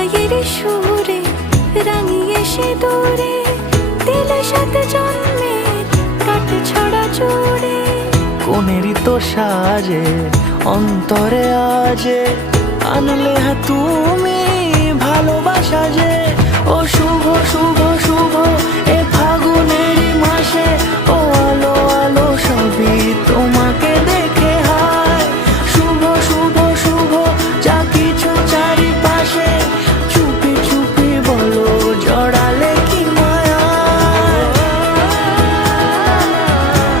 সায়ের সুরে, রাঙিয়ে সে দূরে দিলে সাত জন্মে, কাট ছড়া জোরে কোনেরই তো সাজে অন্তরে আজে, আনলে হ্যাঁ তুমি